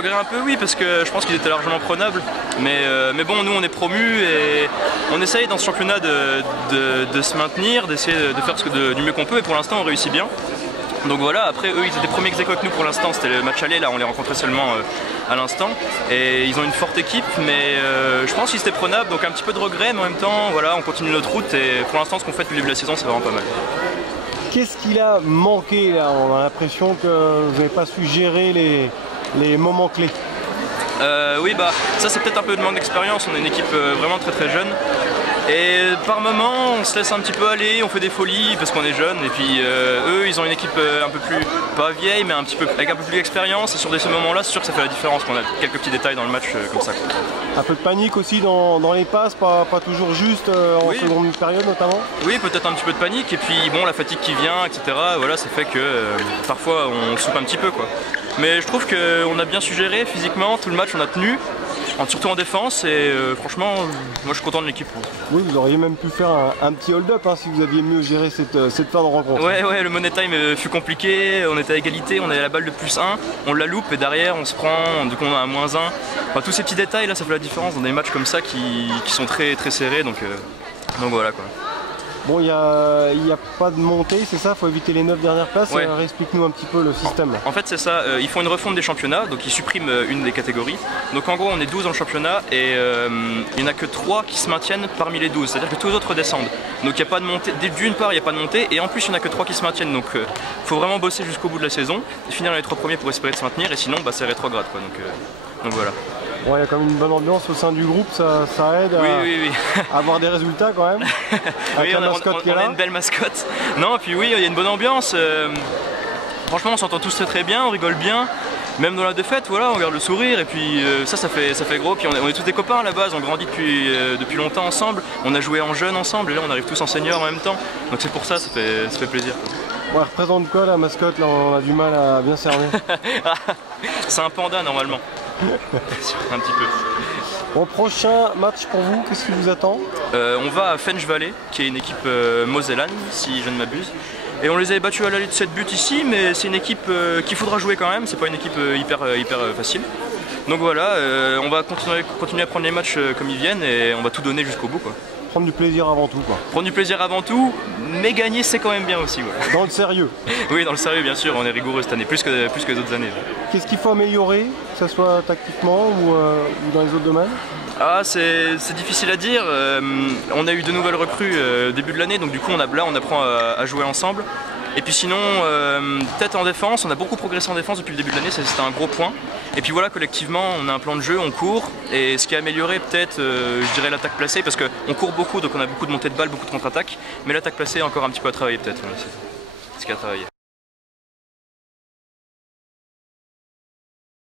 regrette un peu, oui, parce que je pense qu'ils étaient largement prenables. Mais bon, nous on est promus et on essaye dans ce championnat de se maintenir, d'essayer de faire du mieux qu'on peut, et pour l'instant on réussit bien. Donc voilà, après eux ils étaient premiers ex-aequo avec nous pour l'instant, c'était le match aller, là on les rencontrait seulement à l'instant. Et ils ont une forte équipe, mais je pense qu'ils étaient prenables, donc un petit peu de regret, mais en même temps voilà, on continue notre route et pour l'instant ce qu'on fait depuis le début de la saison c'est vraiment pas mal. Qu'est-ce qu'il a manqué là? On a l'impression que vous n'avez pas su gérer les moments clés. Oui, bah ça c'est peut-être un peu de manque d'expérience, on est une équipe vraiment très jeune. Et par moments on se laisse un petit peu aller, on fait des folies parce qu'on est jeune. Et puis eux ils ont une équipe un peu plus, pas vieille mais avec un peu plus d'expérience. Et sur ces moments là c'est sûr que ça fait la différence, qu'on a quelques petits détails dans le match comme ça. Un peu de panique aussi dans les passes, pas toujours juste en seconde période notamment. Oui, peut-être un petit peu de panique et puis bon la fatigue qui vient, etc. Voilà, ça fait que parfois on soupe un petit peu quoi. Mais je trouve qu'on a bien su gérer physiquement, tout le match on a tenu, surtout en défense, et franchement moi je suis content de l'équipe. Oui, vous auriez même pu faire un petit hold-up si vous aviez mieux géré cette fin de rencontre. Ouais, le money time fut compliqué, on était à égalité, on avait la balle de +1, on la loupe et derrière on se prend, du coup on a un -1. Enfin, tous ces petits détails là ça fait la différence dans des matchs comme ça qui sont très serrés, donc voilà quoi. Bon, il n'y a pas de montée, c'est ça? Il faut éviter les 9 dernières places. Ouais. Explique-nous un petit peu le système. En fait c'est ça, ils font une refonte des championnats, donc ils suppriment une des catégories. Donc en gros on est 12 dans le championnat et il n'y en a que 3 qui se maintiennent parmi les 12, c'est-à-dire que tous les autres descendent. Donc il n'y a pas de montée, d'une part il n'y a pas de montée, et en plus il n'y en a que 3 qui se maintiennent. Donc il faut vraiment bosser jusqu'au bout de la saison, et finir les 3 premiers pour espérer de se maintenir, et sinon c'est rétrograde quoi. Donc voilà. Bon, il y a quand même une bonne ambiance au sein du groupe, ça aide à avoir des résultats quand même. Oui, on a une belle mascotte. Non, puis oui, il y a une bonne ambiance. Franchement, on s'entend tous très bien, on rigole bien. Même dans la défaite, voilà, on garde le sourire, et puis ça fait gros. Puis on est tous des copains à la base, on grandit depuis longtemps ensemble. On a joué en jeune ensemble, et là on arrive tous en senior en même temps. Donc c'est pour ça fait plaisir. Bon, elle représente quoi la mascotte? Là, on a du mal à bien cerner. C'est un panda normalement. Un petit peu. Bon, prochain match pour vous, qu'est-ce qui vous attend? On va à Fench Valley, qui est une équipe mosellane, si je ne m'abuse. Et on les avait battus à l'aller de 7 buts ici, mais c'est une équipe qu'il faudra jouer quand même, c'est pas une équipe hyper facile. Donc voilà, on va continuer à prendre les matchs comme ils viennent, et on va tout donner jusqu'au bout quoi. Prendre du plaisir avant tout quoi. Prendre du plaisir avant tout, mais gagner c'est quand même bien aussi. Ouais. Dans le sérieux. Oui, dans le sérieux bien sûr, on est rigoureux cette année, plus que les autres années. Qu'est-ce qu'il faut améliorer, que ce soit tactiquement ou dans les autres domaines? Ah, c'est difficile à dire. On a eu de nouvelles recrues début de l'année, donc du coup on apprend à jouer ensemble. Et puis sinon, peut-être en défense, on a beaucoup progressé en défense depuis le début de l'année, c'était un gros point. Et puis voilà, collectivement, on a un plan de jeu, on court. Et ce qui a amélioré peut-être, je dirais l'attaque placée, parce qu'on court beaucoup, donc on a beaucoup de montées de balles, beaucoup de contre-attaques. Mais l'attaque placée, encore un petit peu à travailler peut-être. C'est ce qu'il y a à travailler.